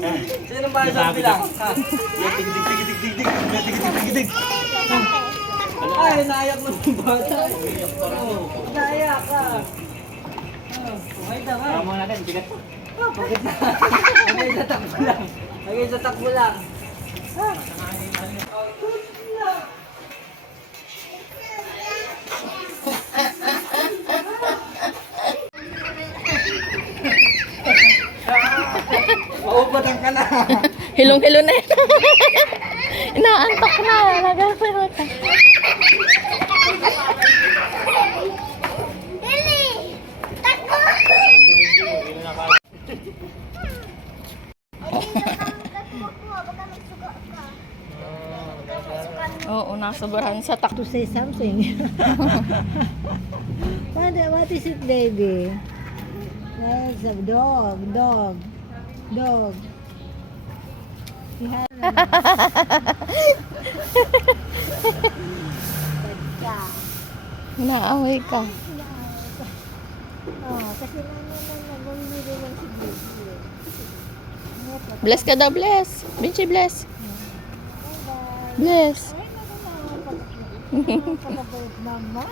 Sino ba sa bilang? Dig. Ay, naiyak na ng bata. Naiyak ka. Okay na nga. Tama natin, bigat po. Bakit na? Hanggang sa takbo lang. Hanggang sa takbo lang. Maupatan ka na. Hilong-hilo na yun. Inaantok na. Nagapirot. Oo, nasobrahan sa To say something. What is it, baby? That's a dog. Naaway ka. Kasi nagmamili lang si baby. Bless ka daw, bless. Binchi, bless. Bless. Mama.